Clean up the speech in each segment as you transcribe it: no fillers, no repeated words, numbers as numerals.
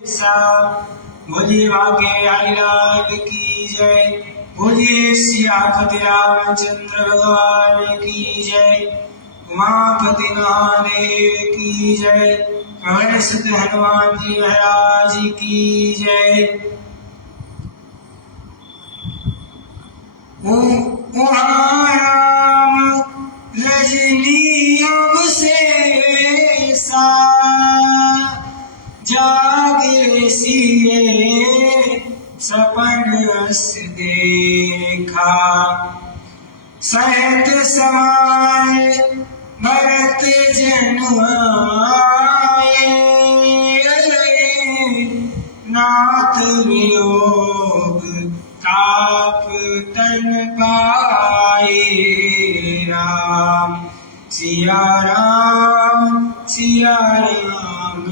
बोलिए बाके लाल की जय। बोलिए सियापति रामचंद्र भगवान की जय। उमापति महादेव की जय। पवन सुत हनुमान जी महाराज की जय। राम रजनी से जागे सिए सपन अस देखा। सहत समाय भरत जन आए। नाथ वियोग ताप तन पाए। राम सिया राम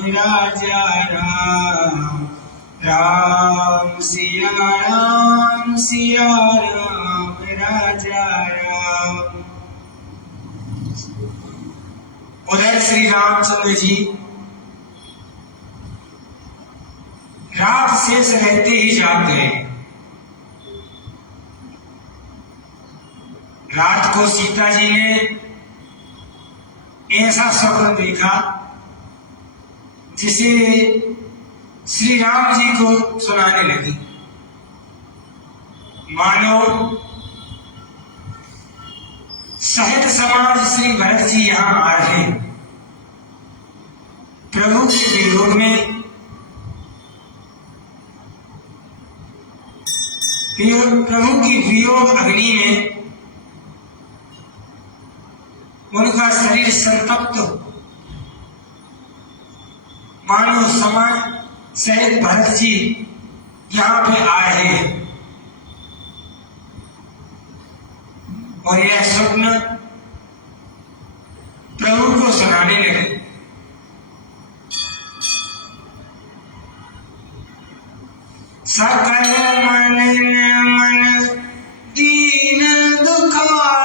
राजा राम। राम सिया राम राजा राम। उधर श्री रामचंद्र जी रात शेष रहते ही जाग गए। रात को सीता जी ने ऐसा स्वप्न देखा जिसे श्री राम जी को सुनाने लगी। मानो सहित समाज श्री भरत जी यहां आ रहे हैं। प्रभु के वियोग में प्रभु की वियोग अग्नि में उनका शरीर संतप्त हो। मानो समाज सहित भरत जी यहाँ पे आ रहे हैं और यह स्वप्न प्रभु को सुनाने लगे। सकल मन दीन दुखारी।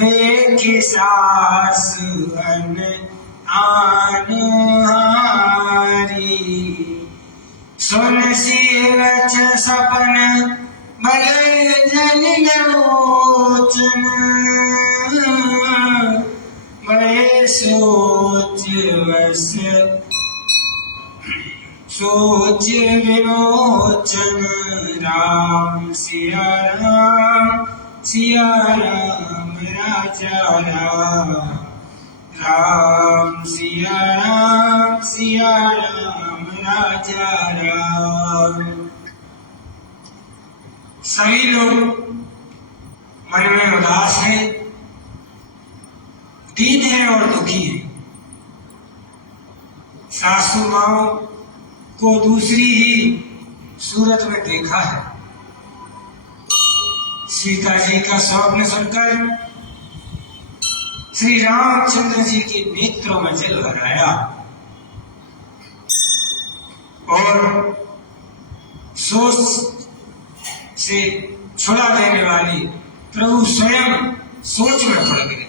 देख सास अन आन हारी। सुन सिवच सपन भल जन लोचन। भय सोच वस सोच विलोचन। राम सिया राम राजा राम। राम सिया राम राजा राम। सभी लोग मन में उदास है, दीन है और दुखी है। सासू माँ को दूसरी ही सूरत में देखा है। सीता जी का स्वप्न सुनकर श्री रामचंद्र जी के नेत्रों में जल भर आया और सोच से छुड़ा देने वाली प्रभु स्वयं सोच में पड़ गए।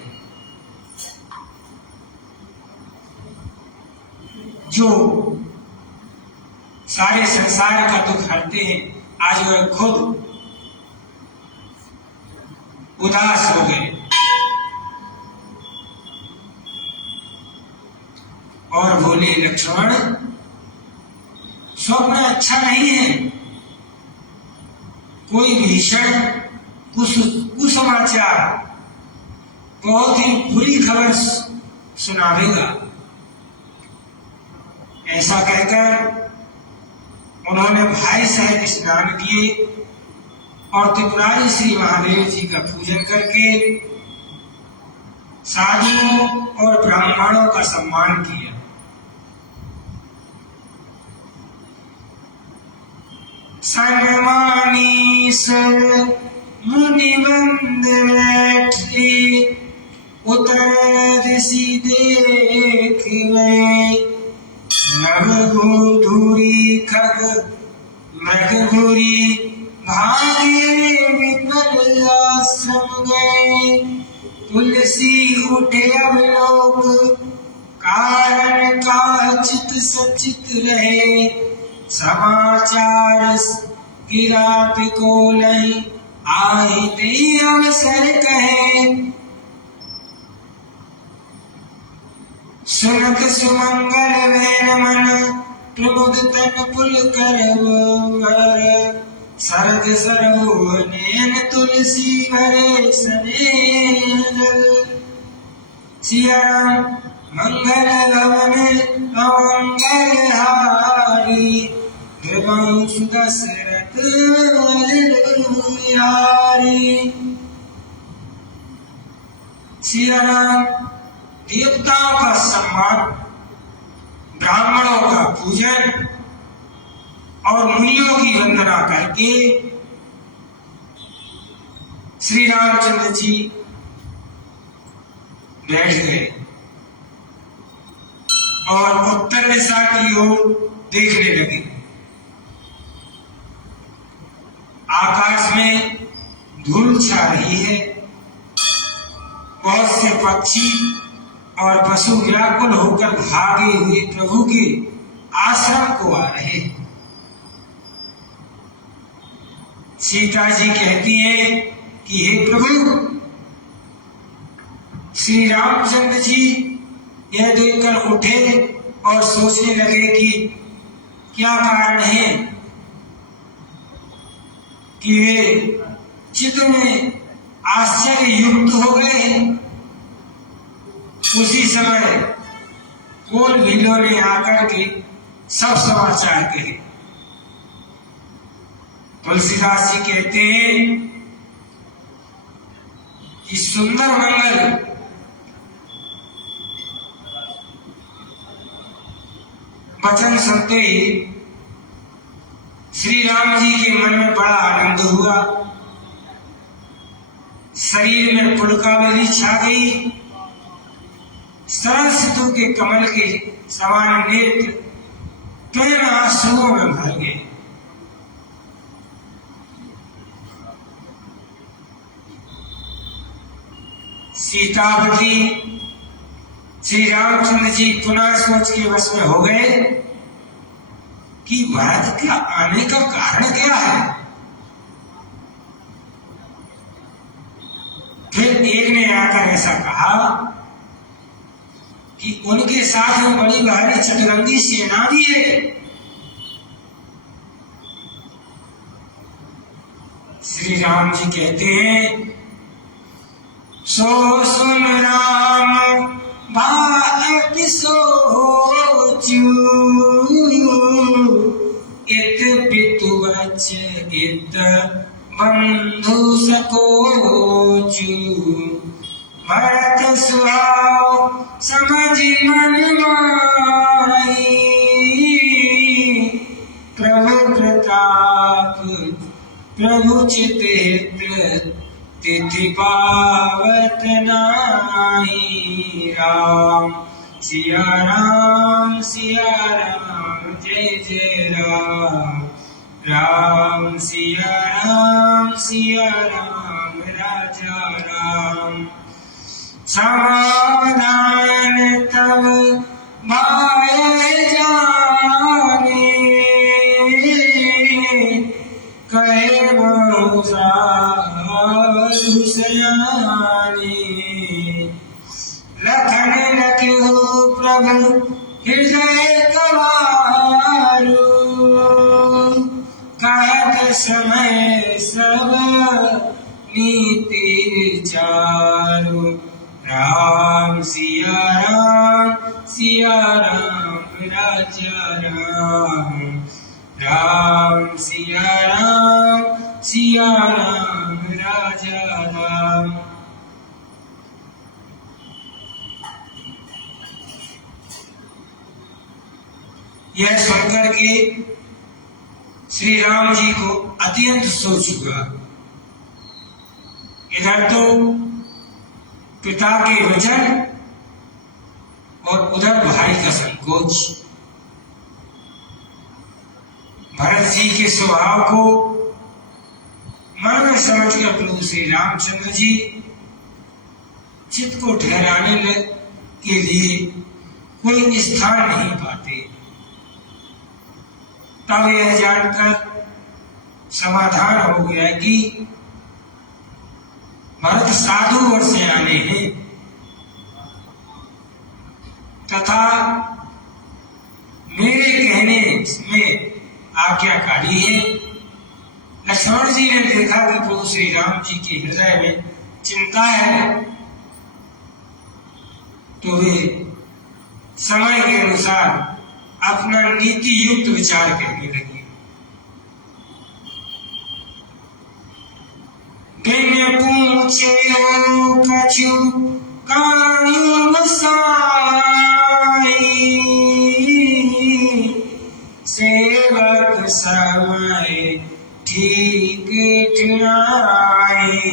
जो सारे संसार का दुख हरते हैं, आज वह खुद उदास हो गए और बोले, लक्ष्मण स्वप्न अच्छा नहीं है। कोई भीषण कुसमाचार बहुत ही बुरी खबर सुनावेगा। ऐसा कहकर उन्होंने भाई सहित स्नान किए और त्रिपुरारी श्री महादेव जी का पूजन करके साधुओं और ब्राह्मणों का सम्मान किया। सर्वमानीश्वर मुनिवंद बैठे। उतर दिशि देख गए। नवगोधुरी खग मृगभुरी। भागे विकल आश्रम गए। तुलसी उठे अब लोग कारण का चित सचित रहे, समाचार गिरात को लई, आहि ते अवसर कहे। सुनत सुमंगल वैन मन, प्रमुद तन पुल करवर, सरद सरोवर नैन तुलसी भरे सनेजल। सिया मंगल भवन अमंगल हारी, वंश दशरथ हारी। सिया राम देवताओं का सम्मान, ब्राह्मणों का पूजन और मुनियों की वंदना करके श्री रामचंद्र जी बैठ गए और उत्तर दिशा की ओर देखने लगे। आकाश में धूल छा रही है, बहुत से पक्षी और पशु व्याकुल होकर भागे हुए प्रभु के आश्रम को आ रहे। सीता जी कहती हैं कि हे प्रभु, श्री रामचंद्र जी यह देखकर उठे और सोचने लगे कि क्या कारण है कि वे चित्त में आश्चर्य युक्त हो गए। उसी समय कोल भीलों ने आकर के सब समाचार कहे। तुलसीदास जी कहते हैं कि सुंदर मंगल वचन सुनते ही श्री राम जी के मन में बड़ा आनंद हुआ, शरीर में पुलकावली छा गई, सरल सितु के कमल के समान नेत्र प्रेम आंसुओं में भर गए। सीतावती श्री रामचंद्र जी पुनः सोच के वश में हो गए कि भरत के आने का कारण क्या है। फिर एक ने आकर ऐसा कहा कि उनके साथ में बड़ी भारी चतुरंगी सेना भी है। श्री राम जी कहते हैं, सो सुन राम बात सोचू, इत पितु वच इत बंधु सकोचू, भरत सुहाव समझ मन माही, प्रभु प्रताप प्रभु चित हित, तिथि पावत नाही। राम सिया राम जय जय राम, राम सिया राम राजा राम। समाधान तब माय जाने, कहे साधु सयाने। लखन लख्यो प्रभु हृदय कवारू, कहत समय सब नीति विचारू। राम सिया राम राजा राम, राम सिया राम राजा राम। यह सुनकर के श्री राम जी को अत्यंत सोच हुआ। इधर तो पिता के वचन और उधर भाई का संकोच। भरत जी के स्वभाव को मन में समझकर प्रभु श्री रामचंद्र जी चित्त को ठहराने के लिए कोई स्थान नहीं पाते। तब यह जानकर समाधान हो गया कि भरत साधु वर से आने हैं तथा मेरे कहने में आज्ञाकारी है। लक्ष्मण जी ने देखा कि प्रभु श्री राम जी के हृदय में चिंता है, तो वे समय के अनुसार अपना नीति युक्त विचार कहने लगे। बिन पूछे कछु काम साई, सेवक समय ठीक ठिनाई।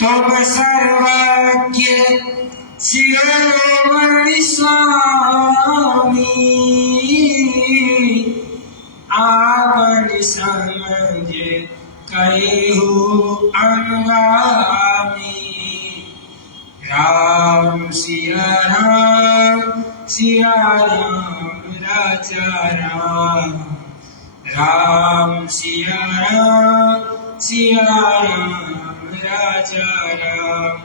तुम सर्वज्ञ शिरोमणि स्वामी, आपन समझ कहिहु अनुगामी। राम सिया राम सिया राम राजा राम, राम सिया राम राजा राम।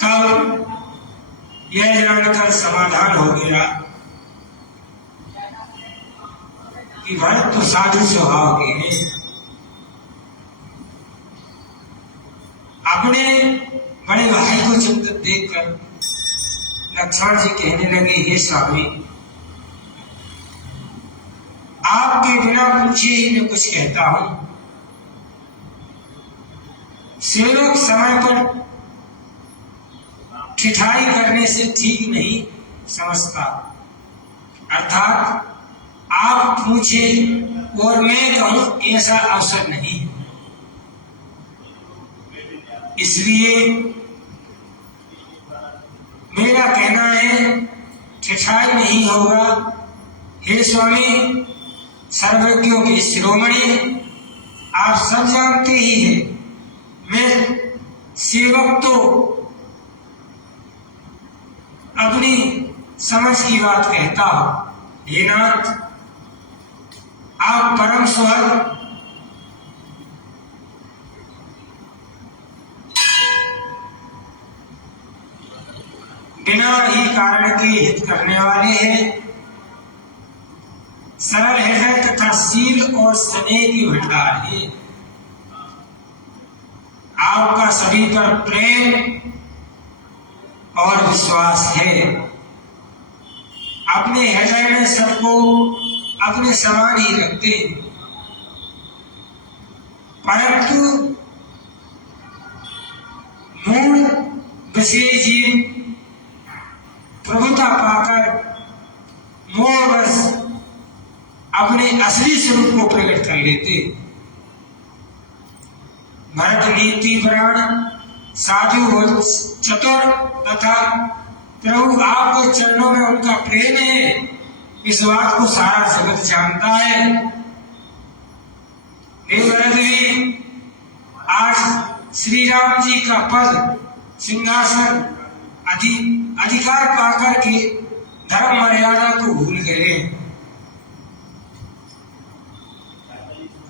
तब यह जानकर समाधान हो गया कि भरत तो साधु स्वभाव के हैं। अपने बड़े भाई को चिंतित देखकर लक्ष्मण जी कहने लगे, हे स्वामी, आपके बिना पूछे ही मैं कुछ कहता हूं। सेवक समय पर ठिठाई करने से ठीक नहीं समझता, अर्थात आप पूछे और मैं कहूं ऐसा अवसर नहीं। इसलिए मेरा कहना है ठिठाई नहीं होगा। हे स्वामी, सर्वज्ञों के शिरोमणि, आप सब जानते ही हैं, मैं सेवक तो अपनी समझ की बात कहता हूं। हे नाथ, आप परम सुहृद, बिना ही कारण के हित करने वाले हैं, सरल हृदय तथा शील और स्नेह की भंडार है। आपका सभी पर प्रेम और विश्वास है। अपने हृदय में सबको अपने समान ही रखते हैं, परंतु मूल विषय जीव प्रभुता पाकर मोहवश अपने असली स्वरूप को प्रकट कर लेते। भरत नीतिपरायण, साधु और चतुर तथा प्रभु आपके चरणों में उनका प्रेम है, इस बात को सारा जगत जानता है। हे भरत जी, आज श्री राम जी का पद सिंहासन अधिकार पाकर के धर्म मर्यादा को भूल गए।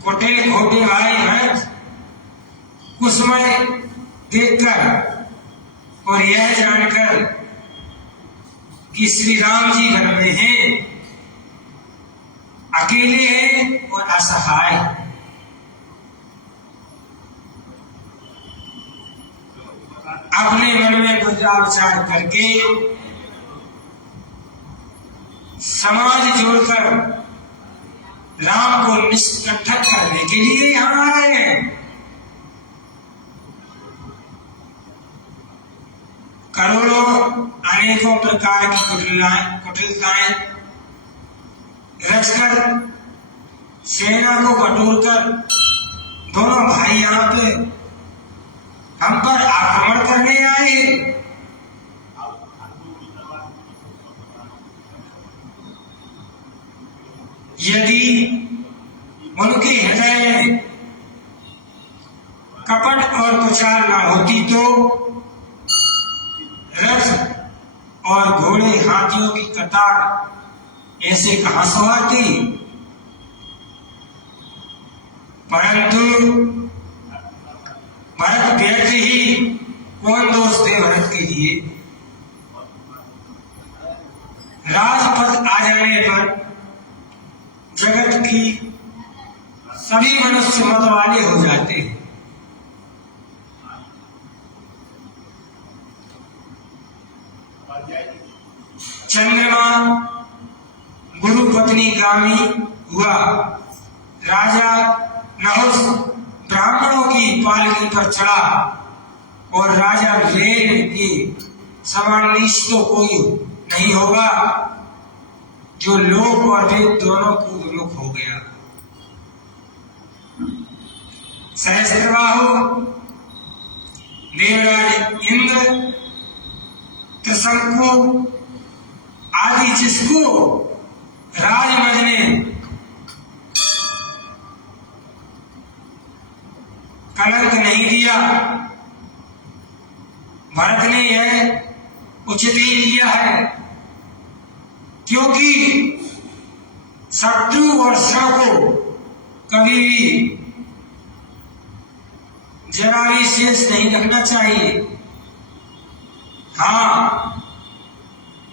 कोटे घोटे भाई भरत कुछ समय देखकर और यह जानकर कि श्री राम जी घर में हैं, अकेले हैं और असहाय, अपने मन में विचार करके समाज जोड़कर राम को निष्कंठक करने के लिए यहाँ आए हैं। करोड़ों अनेकों प्रकार की कुटिलताएं रचकर सेना को बटोरकर दोनों भाई यहाँ पे हम पर आक्रमण करने आए। यदि उनके हृदय में चाल न होती तो रथ और घोड़े हाथियों की कतार ऐसे कहां सवाती। परंतु भरत व्यर्थ ही कौन दोष दे भरत के लिए। राजपद आ जाने पर जगत की सभी मनुष्य मत वाले हो जाते हैं। चंद्रमा गुरु पत्नी गामी हुआ। राजा नहुष ब्राह्मणों की पालकी पर चढ़ा और राजा वेद के समान नीच तो कोई नहीं होगा जो लोक और वेद दोनों को विमुख हो गया। सहस्त्रबाहु देवराज इंद्र त्रिशंकु आदि जिसको राजमज ने कलंक नहीं दिया, भरत ने यह उचित ही लिया है, क्योंकि शत्रु और श्रम को कभी भी जरा भी शेष नहीं रखना चाहिए। हाँ,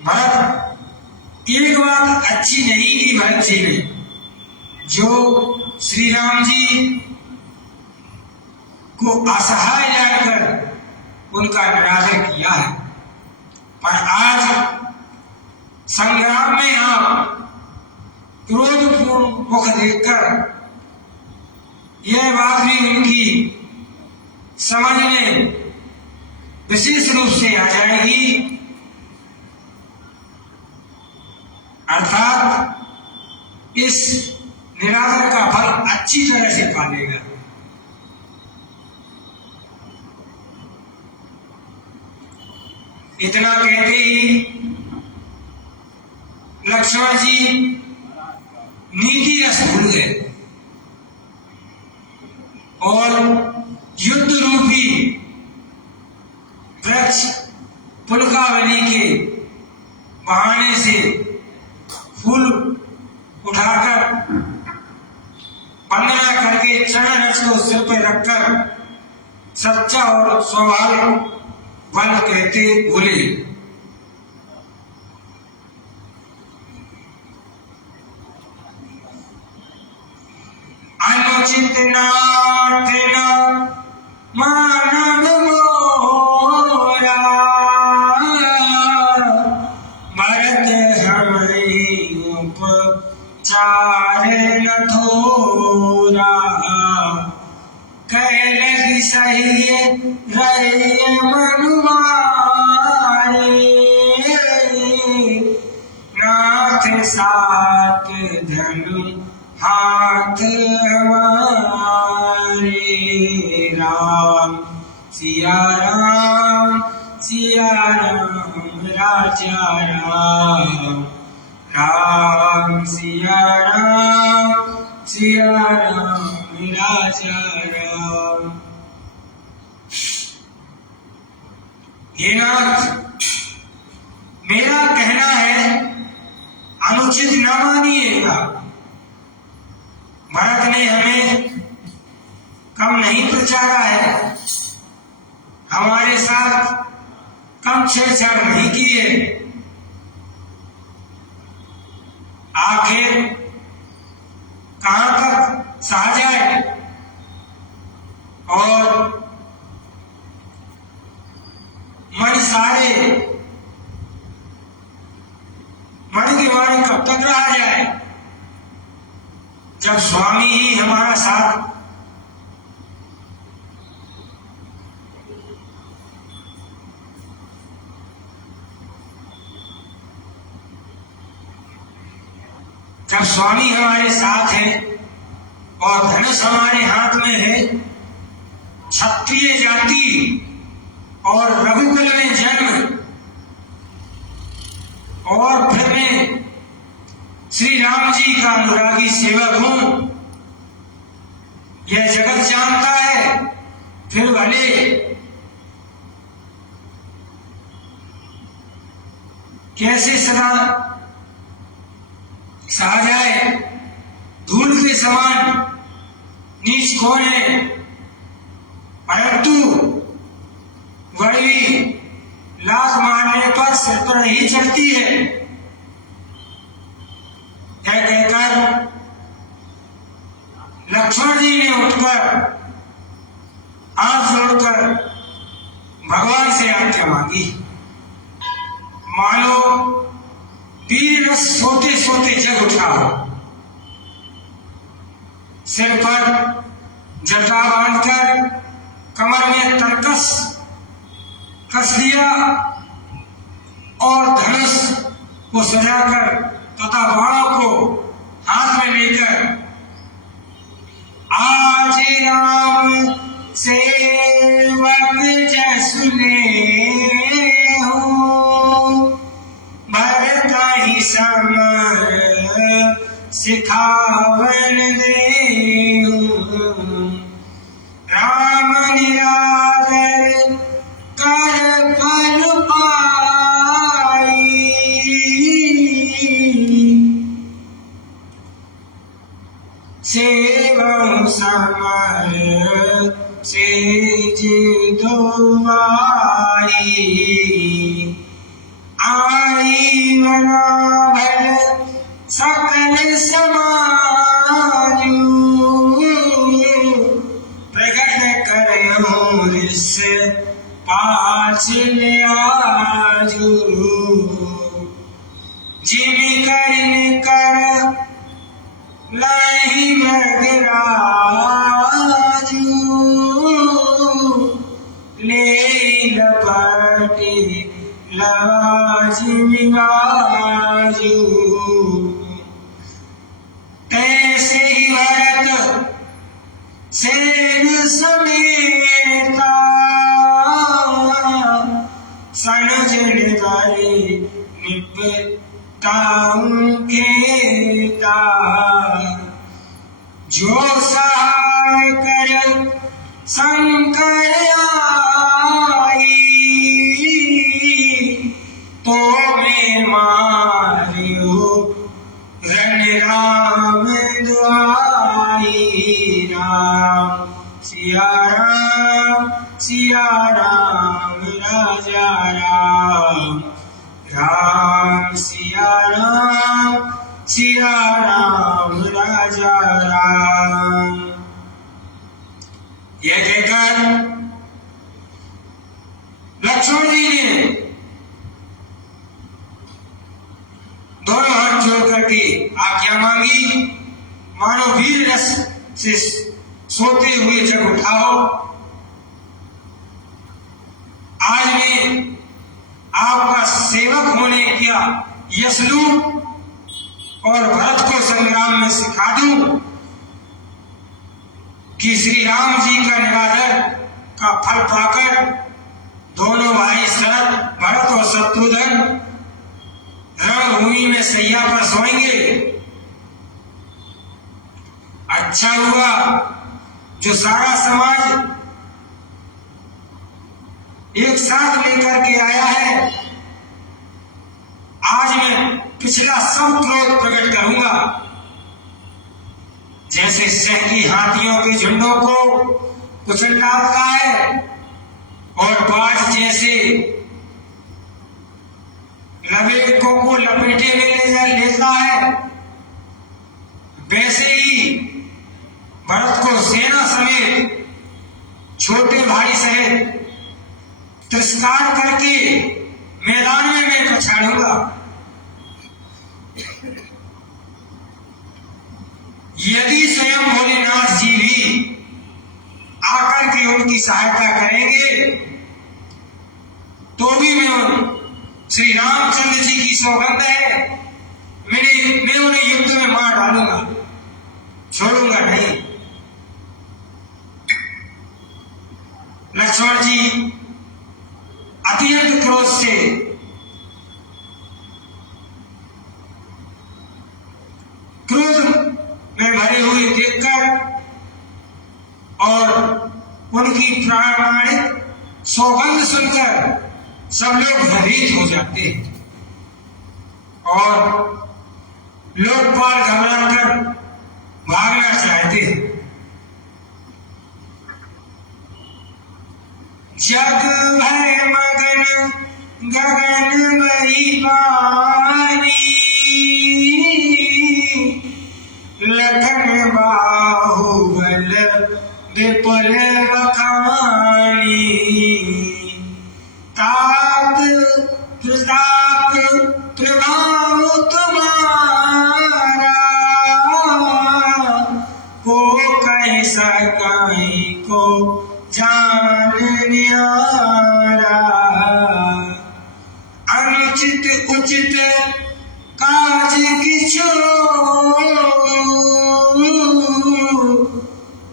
भरत एक बात अच्छी नहीं की भरत जी ने, जो श्री राम जी को असहाय जानकर उनका निरादर किया है। पर आज संग्राम में आप क्रोधपूर्ण मुख देखकर यह बात भी उनकी समझ में विशेष रूप से आ जाएगी, अर्थात इस निरादर का फल अच्छी तरह से पालेगा। इतना कहते ही लक्ष्मण जी नीति रस भूल गए और युद्ध रूपी वृक्ष पुलकावली के बहाने से फूल उठाकर वंदना करके चरण रस को सिर पर रखकर सच्चा और स्वाभाविक बल कहते बोले, अनुचित नाथ न मानव मोरा, भरत हमें उपचार न थोरा, कह लगी सही रहे मनुमारे, नाथ साथ धनु हाथ हमारे, राम सिया राम राजा राम, राम सिया राम राजा राम। हे नाथ, मेरा कहना है अनुचित न मानिएगा। भरत ने हमें कम नहीं प्रचारा है, हमारे साथ कम छेड़छाड़ नहीं किए। आखिर कहां तक सहा जाए और मन सारे मन के मारे कब तक रहा जाए, जब स्वामी ही हमारा साथ जब स्वामी हमारे साथ है और धनुष हमारे हाथ में है। क्षत्रिय जाति और रघुकुल में जन्म और फिर मैं श्री राम जी का अनुरागी सेवक हूं, यह जगत जानता है फिर भले कैसे सदा सहा जाए, धूल के समान नीच कौन है, परंतु वही लात मारने पर सिर पर नहीं चढ़ती है। कह कहकर लक्ष्मण जी ने उठकर हाथ जोड़कर भगवान से आज्ञा मांगी। मानो वीर रस सोते सोते जग उठा हो, सिर पर जटा बांधकर कमर में तरकस कस दिया और धनुष को सजाकर तथा बाणों को हाथ में लेकर आज राम सेवक जसु लेहु भरत ही समर सिखावन देहु राम निरादर कर फल पाई सेवं समर सेज धोवाई आई मना भल सकल समाजू प्रकट करो रिस पाछल आजू जिन कर नहीं मगराजू ले लपटे लाजिम बाजू ऐसे ही भरत सेन समेता सनजन करे निपटाऊं खेता जो सहाय कर शंकर आई तो मैं मारियो रण राम दुआई राम सिया राम राजा राम राम सिया राम राजा राम। यह कहकर लक्ष्मण जी ने दोनों हाथ जोड़ करके आज्ञा मांगी। मानो वीर रस से सोते हुए जग उठाओ, आज मैं आपका सेवक होने का यश लूं और भरत को संग्राम में सिखा दूं कि श्री राम जी का निरादर का फल पाकर दोनों भाई शरद भरत और शत्रुघ्न रणभूमि में सैया पर सोएंगे। अच्छा हुआ जो सारा समाज एक साथ लेकर के आया है। आज मैं पिछला सब क्रोध प्रकट करूंगा। जैसे शहरी हाथियों के झुंडों को कुचल डालता है और बाज जैसे लपेटों को लपेटे में लेता है, वैसे ही भरत को सेना समेत छोटे भाई सहित तिरस्कार करके मैदान में मैं पछाड़ूंगा। यदि स्वयं भोलेनाथ जी भी आकर के उनकी सहायता करेंगे तो भी मैं श्री रामचंद्र जी की सौगंध है, मैं उन्हें युद्ध में मार डालूंगा, छोड़ूंगा नहीं। लक्ष्मण जी अत्यंत क्रोध से क्रोध में भरे हुए देखकर और उनकी प्रामाणिक सौगंध सुनकर सब लोग भयभीत हो जाते हैं और लोकपाल घबराकर भागना चाहते हैं। जग भय मगन गगन भई पानी, लखन बाहुबल विपुल बखानी, ताप प्रताप प्रभाव तुम्हारा, को कह सकाई को जान न्यारा, अनुचित उचित काज किछो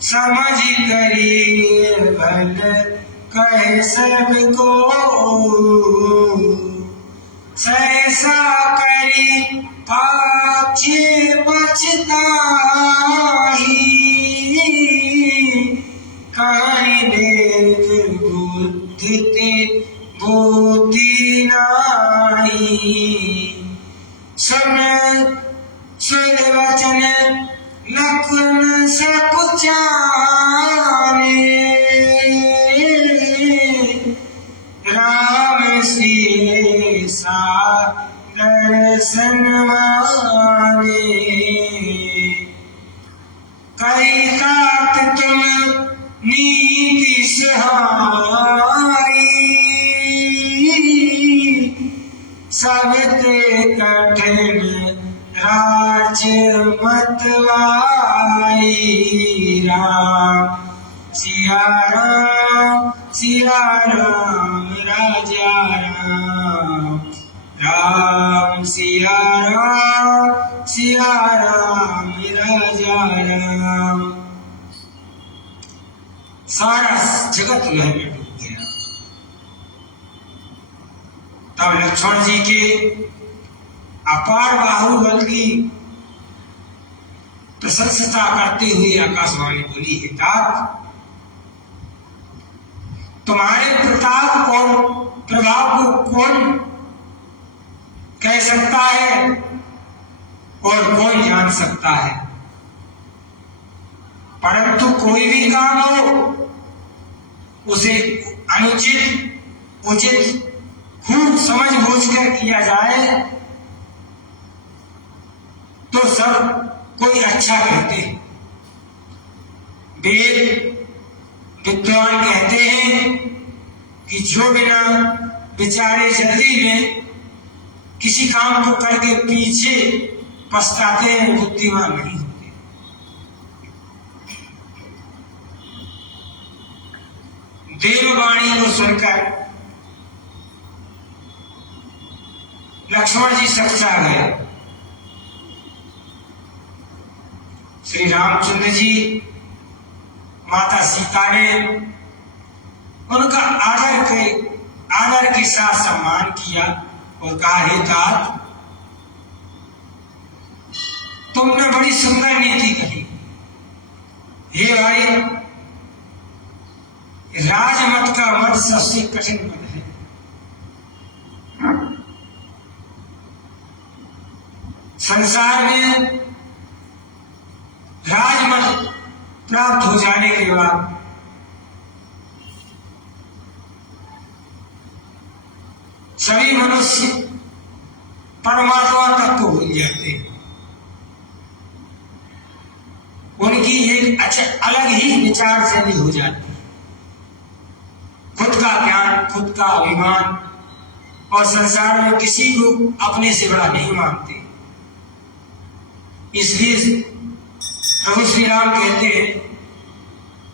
समझ करिए भल कह सबको, सहसा करी पाछे पछताही, काई देव बुद्धि ते बुद्धि नाही, सुन सुन वचन लखन सकुचाने, राम सिए सा दर्शन माने, कई तात तुम नीति सहाई, सबते कठिन राज मतवाई, राम सिया राम राजा राम, राम सिया राम राजा राम। सारा जगत लहर में डूब गया। तब लक्ष्मण जी के अपार बाहुबल की प्रशंसा करते हुए आकाशवाणी बोली, हे तात, तुम्हारे प्रताप और प्रभाव को कौन कह सकता है और कौन जान सकता है, परंतु कोई भी काम हो उसे अनुचित उचित खूब समझ बूझ कर किया जाए तो सब कोई अच्छा कहते हैं। वेद विद्वान कहते हैं कि जो बिना विचारे जल्दी में किसी काम को करके पीछे पछताते हैं बुद्धिमान नहीं होते। देववाणी को सुनकर लक्ष्मण जी सकचा गए। श्री रामचंद्र जी माता सीता ने उनका आदर के साथ सम्मान किया और कहा, हे तात, तुमने बड़ी सुंदर नीति कही। हे भाई, राजमत का मत सबसे कठिन मत है। संसार में राजमत प्राप्त हो जाने के बाद सभी मनुष्य परमात्मा तक को भूल जाते हैं। उनकी एक अलग ही विचार शैली हो जाती है। खुद का ज्ञान, खुद का अभिमान, और संसार में किसी को अपने से बड़ा नहीं मानते। इसलिए प्रभु श्री राम कहते हैं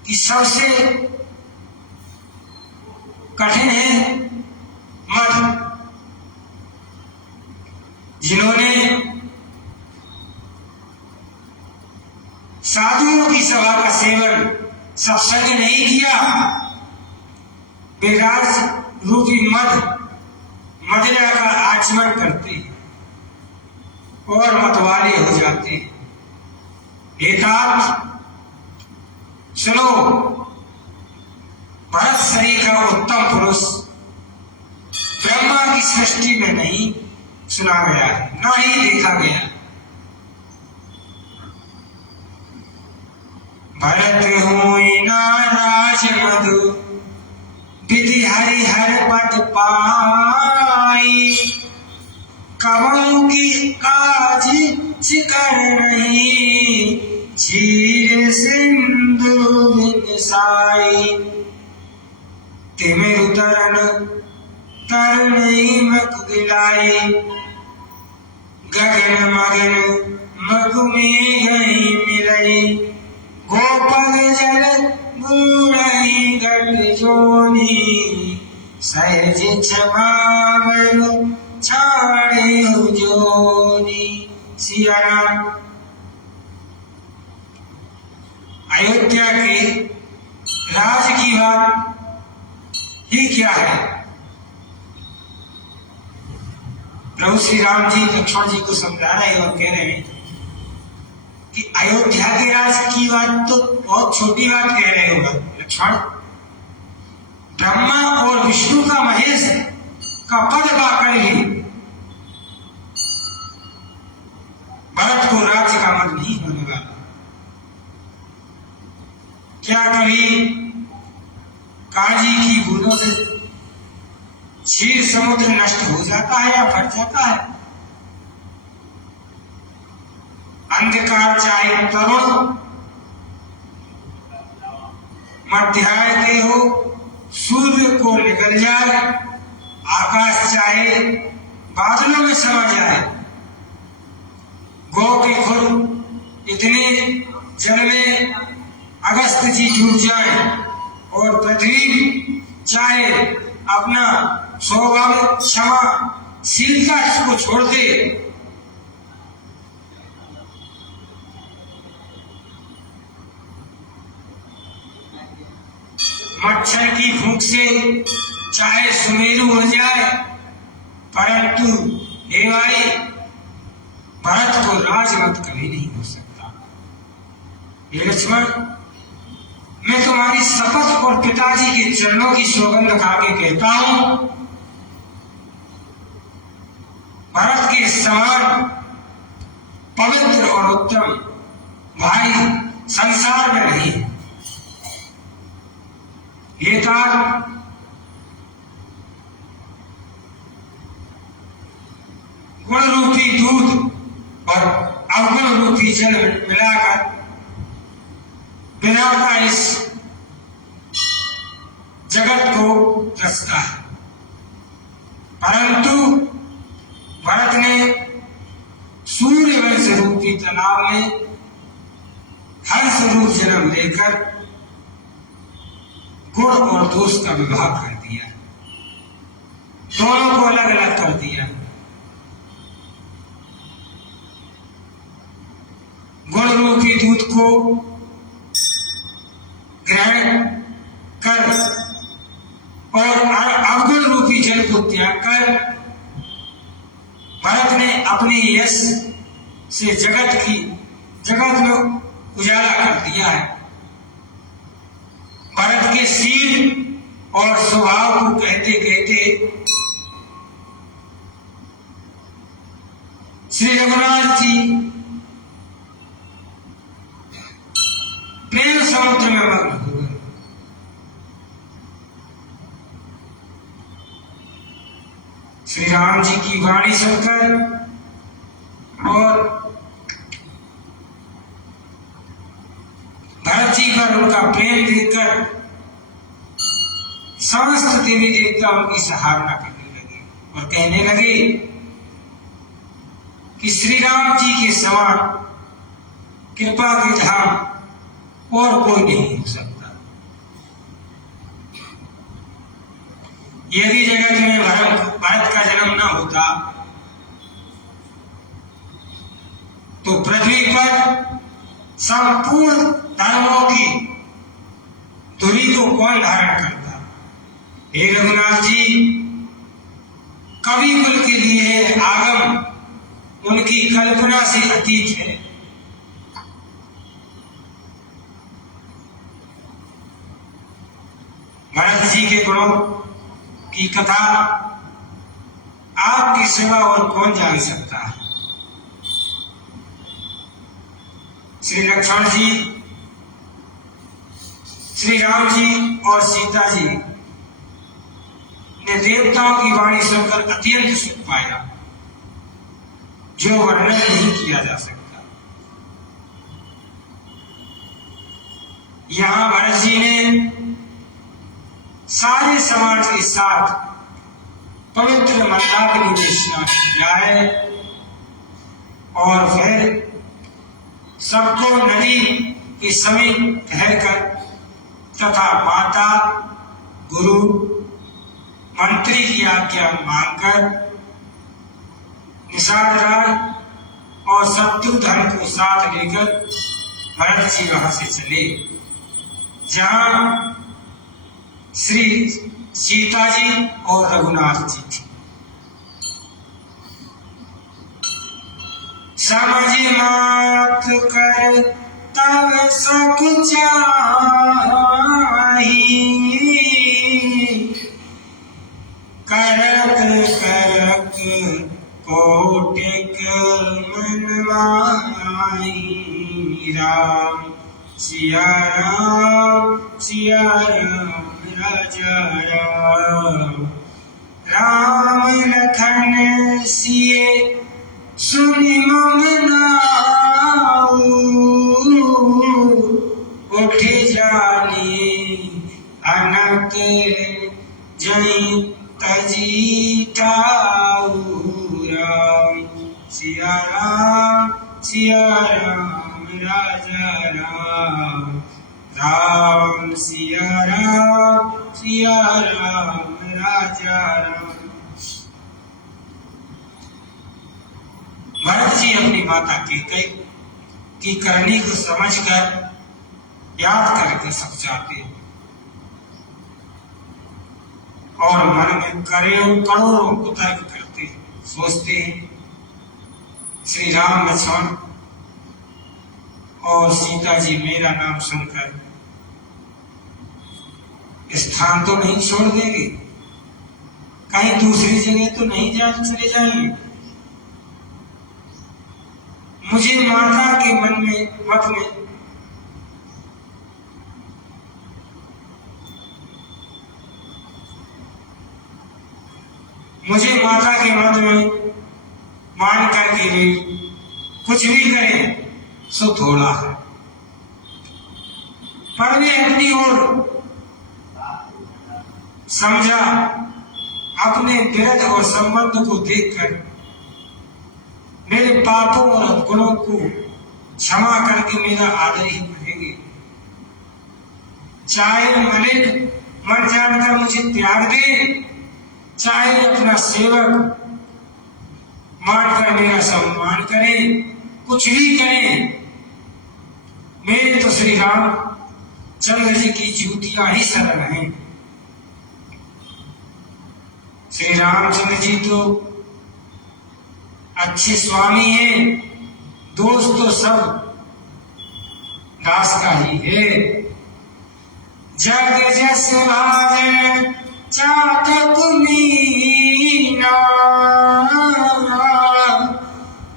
कि सबसे कठिन है मत जिन्होंने साधुओं की सभा का सेवन सत्संग नहीं किया, वे राज रूपी मदिरा का आचमन करते और मतवाले हो जाते। एकांत सुनो, शरीर का उत्तम पुरुष ब्रह्मा की सृष्टि में नहीं सुना गया है, ना ही देखा गया। भरत हुई नाराज मधु विधि हरिहर पद पाई, कवों की काज चिकर नहीं चीर सिंधु बिन साई। तिमिर तरन तरनी मक गिलाई, गगन मगन मक में गई मिलई। गोपद जल बूढ़ी गट जोनी, सहज क्षमावरु छाड़े जोनी। सिया राम। अयोध्या के राज की बात ही क्या है। प्रभु श्री राम जी लक्ष्मण जी को समझा रहे हैं और कह रहे हैं कि अयोध्या के राज की बात तो बहुत छोटी बात कह रहे हो लक्ष्मण। ब्रह्मा और विष्णु का महेश का पद पाकर ही भरत को राज्य का मन नहीं होने वाला। क्या कभी काजी की बूंदों से क्षीर समुद्र नष्ट हो जाता है या फट जाता है। अंधकार चाहे तरुण मध्याह्न के हो, सूर्य को निकल जाए, आकाश चाहे बादलों में समा जाए, गौ के खुर इतने जल में अगस्त जी डूब जाए और पृथ्वी चाहे अपना स्वभाव क्षमाशीलता को छोड़ दे, मच्छर की फूंक से चाहे सुमेरु हो जाए, परंतु हे भाई भरत को राजमत कभी नहीं हो सकता। हे लक्ष्मण, मैं तुम्हारी शपथ और पिताजी के चरणों की सौगंध खा के कहता हूं, भरत के समान पवित्र और उत्तम भाई संसार में नहीं। ये तार गुण रूपी दूध और अवगुण रूपी जल मिलाकर बिना इस जगत को रचता है, परंतु भरत ने सूर्यवंश रूपी तालाब में हंस रूप जन्म लेकर गुण और दोष का विवाह कर दिया, दोनों को अलग अलग कर दिया। गुण रूपी दूध को ग्रहण कर और अवगुण रूपी जल को त्याग कर भरत ने अपने यश से जगत में उजाला कर दिया है। भरत के शील और स्वभाव को कहते कहते श्री रघुनाथ जी प्रेम समुद्र में मग्न हो गए। श्री राम जी की वाणी सुनकर और भरत जी पर उनका प्रेम देखकर समस्त देवी देवता उनकी सराहना करने लगे और कहने लगे कि श्री राम जी के समान कृपा के धाम और कोई नहीं हो सकता। यदि जगत में भरत का जन्म न होता तो पृथ्वी पर संपूर्ण धर्मों की धुरी को कौन धारण करता। हे रघुनाथ जी, कवि कुल के लिए आगम उनकी कल्पना से अतीत है। भरत जी के गुणों की कथा आपकी सेवा और कौन जान सकता है। श्री लक्ष्मण जी, श्री राम जी और सीता जी ने देवताओं की वाणी सुनकर अत्यंत सुख पाया, जो वर्णन नहीं किया जा सकता। यहां भरत जी ने सारे समाज के साथ पवित्र मंदाकिनी में स्नान किया है और फिर सबको नदी के समीप रहकर तथा माता, गुरु, मंत्री की आज्ञा मांगकर निषाद और शत्रुधन को साथ लेकर भरत जी वहां से चले, जहां श्री सीता जी और रघुनाथ जी थे। समझ मात कर तब सक चाही, करक करक कोटिक मन माही। राम सिया राम राजा राम, राम लखन सिए सुनि मम नाऊ, उठ जानी अनक जई तजी टाऊ। राम सिया राम राजा राम, राम सिया राम राजा राम। भरत जी अपनी माता कैकेयी की करनी को समझकर याद करके सब जाते और मन में करोड़ों तर्क करते, सोचते हैं श्री राम, लक्ष्मण और सीता जी मेरा नाम सुनकर स्थान तो नहीं छोड़ देंगे, कहीं दूसरी जगह तो नहीं चले जाएंगे। मुझे माता के मन में मान करके भी कुछ भी करें सो थोड़ा है, पर वे अपनी ओर समझा अपने विरध और संबंध को देखकर मेरे पापों और अवगुणों को क्षमा करके मेरा आदर ही करेंगे। चाहे मलिन मर जानकर मुझे त्याग दे, चाहे अपना सेवक मानकर मेरा सम्मान करें, कुछ भी करें, मेरे तो श्री राम चंद्र जी की जूतियां ही सरल हैं। श्री रामचंद्र जी तो अच्छे स्वामी हैं, दोस्त तो सब दास का ही है। जग जस भाजन चातक मीना,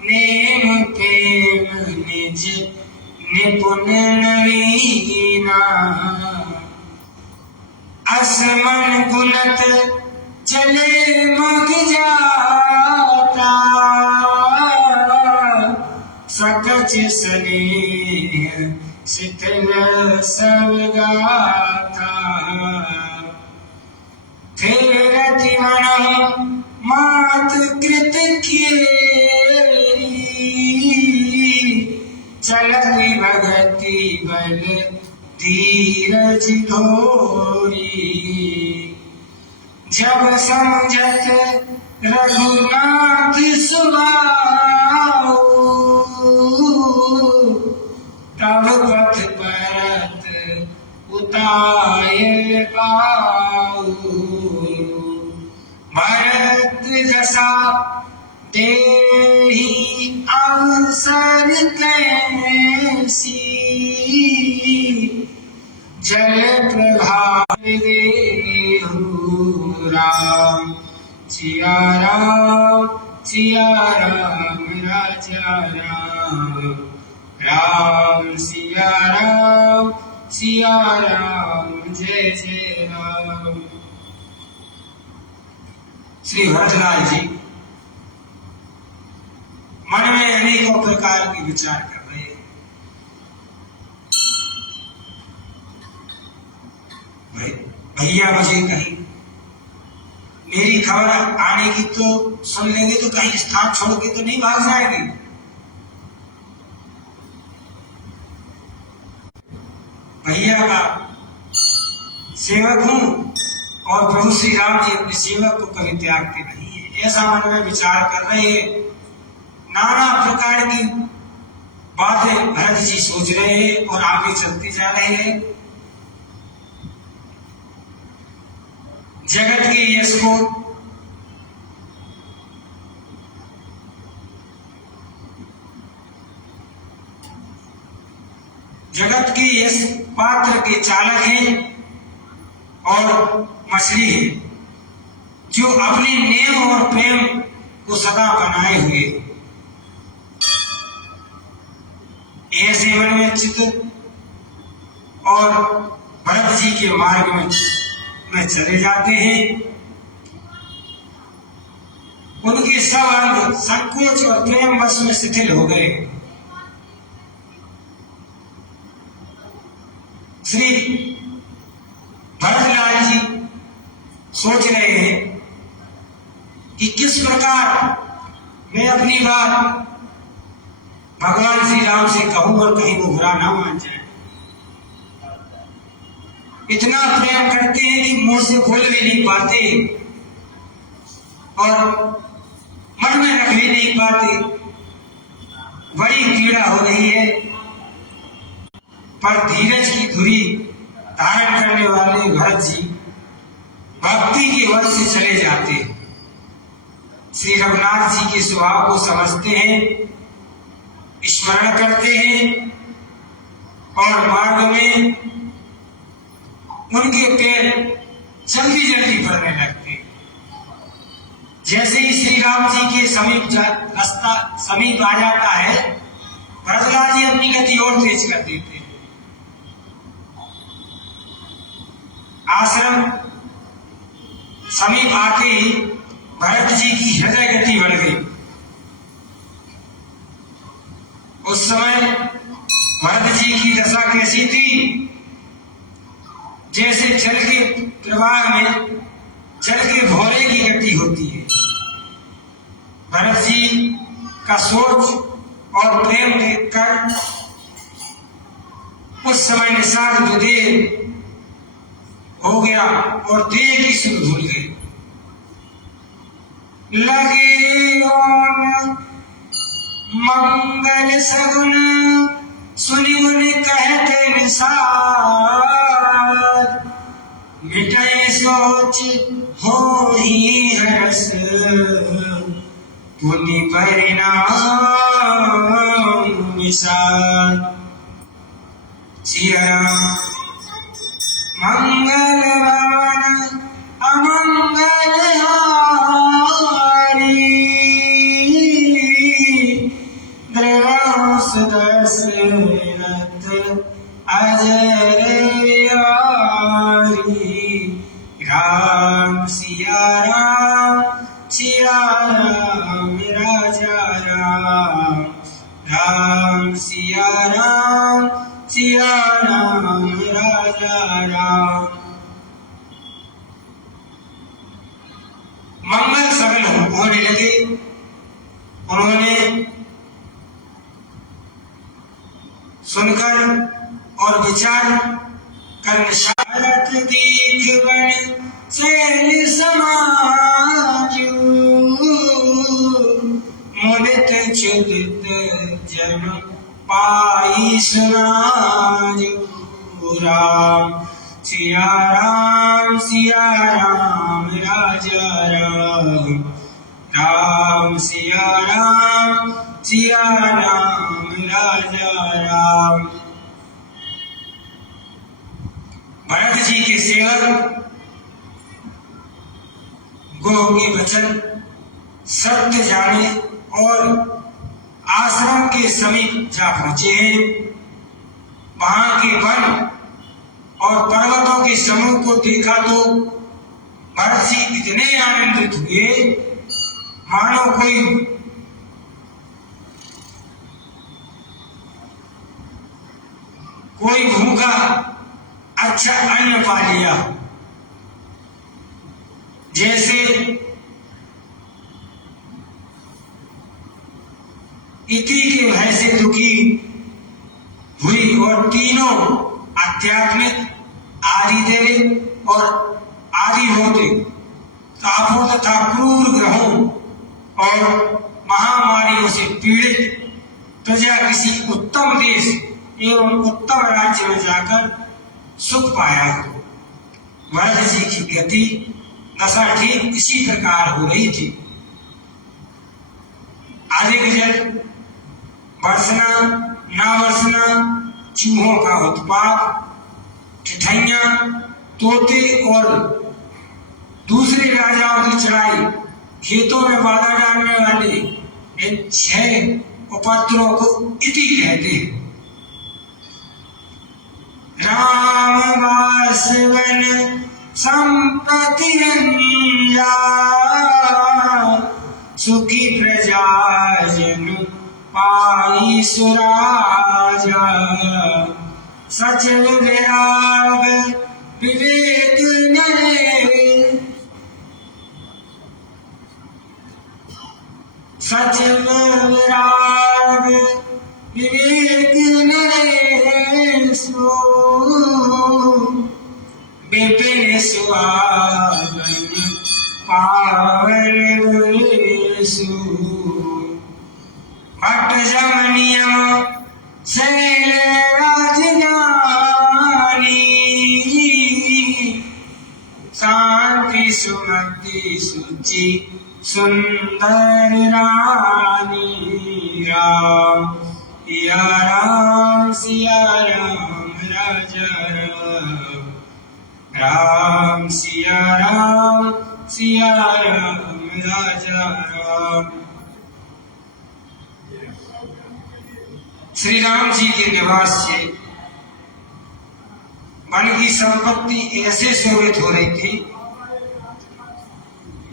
नेम प्रेम निज निपुण नवीना। असमन गुलत चले मग जाता, सकच स्नेह शीतल सब गाथा। फेरति मन मात कृत केरी, चलत भगति बल धीरज धोरी। जब समझत रघुनाथ सुभाऊ, तब पथ परत उताय पाऊ। भरत जसा देहि अवसर कैसी, जल प्रभाव देहु राम सिया राम राजा राम राम सिया राम जय जय राम। श्री भरतलाल जी मन में अनेकों प्रकार के विचार कर रहे हैं। भैया मुझे कहीं मेरी खबर आने की तो सुन लेंगे तो कहीं स्थान छोड़ के तो नहीं भाग जाएंगे। भैया का सेवक हूं और प्रभु श्री राम जी अपने सेवक को कभी त्यागते नहीं है, ऐसा मन में विचार कर रहे हैं। नाना प्रकार की बातें भरत जी सोच रहे हैं और आगे चलते जा रहे हैं। जगत के यश को जगत के यश पात्र के चालक हैं और मछली है जो अपने नेम और प्रेम को सदा बनाए हुए। ऐसे मन में चित और भरत जी के मार्ग में चले जाते हैं। उनके सब अंग संकोच और प्रेम वश में शिथिल हो गए। श्री भरतलाल जी सोच रहे हैं कि किस प्रकार मैं अपनी बात भगवान श्री राम से कहूं और कहीं वो बुरा ना मान जाए। इतना प्रेम करते हैं कि मुंह से बोल भी नहीं पाते और मन में रख भी नहीं पाते। बड़ी पीड़ा हो रही है, पर धीरज की धुरी धारण करने वाले भरत जी भक्ति के वश से चले जाते। श्री रघुनाथ जी के स्वभाव को समझते हैं, स्मरण करते हैं और मार्ग में उनके पैर जल्दी जल्दी बढ़ने लगते। जैसे ही श्री राम जी के रास्ता समीप आ जाता है, भरतलाल जी अपनी गति और तेज कर देते। आश्रम समीप आके ही भरत जी की हृदय गति बढ़ गई। उस समय भरत जी की दशा कैसी थी? जैसे जल के प्रवाह में जल के भौरे की गति होती है। भरत जी का सोच और प्रेम देखकर उस समय निषाद विदेह हो गया और देह की सुध भूल गई। लगे मंगल सगुन सुनि मुनि कहते निषाद, मिटाए सोच हो ही हरस पुनि परिणाम निषाद। सिया मंगल भवन अमंगल हारी, द्रवस दशरथ अजर यारी। राम सिया राम राजा राम, राम सिया राम राजा राम। मंगल सगल होने लगे। उन्होंने सुनकर और विचार कर शारत दीख बन चैन समाजू, मुदित चुदित जन पाई सुनाजू। राम सिया राम राजा राम, राम सिया राम राजा राम। जी के सेवक गो के वचन सत्य जाने और आश्रम के समीप जा पहुंचे हैं। वहां के वन और पर्वतों के समूह को देखा तो भरत जी इतने आनंदित हुए मानो कोई भूखा अच्छा अन्न पा लिया। जैसे इति के भय से दुखी हुई और तीनों आध्यात्मिक आदिदेव और आदि होते तापों तथा क्रूर ग्रहों और महामारियों से पीड़ित प्रजा किसी उत्तम देश एवं उत्तम राज्य में जाकर सुख पाया। भरत जी की गति दशा ठीक इसी प्रकार हो रही थी। अधिक जल बरसना ना बरसना, चूहों का उत्पात, ठिठैया, तोते और दूसरे राजाओं की चढ़ाई, खेतों में बाधा डालने वाले इन 6 उपद्रवों को इति कहते हैं। राम वासवन संपत्ति सुखी प्रजा जन पाई सुराजा, सचल विराग विवेक नरे, सचल विराग विवेक नरेशो, विपिन सुहागन पावन वेशु, भट्ट जमनियम शैल राजधानी, शांति सुमति सुचि सुंदर रानी। राम सिया राम सिया राम राजा राम, राम सिया राम सिया राम राजा राम। श्री राम जी के निवास से वन की संपत्ति ऐसे शोभित हो रही थी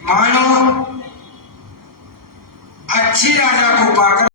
मानो अच्छे राजा को पाकर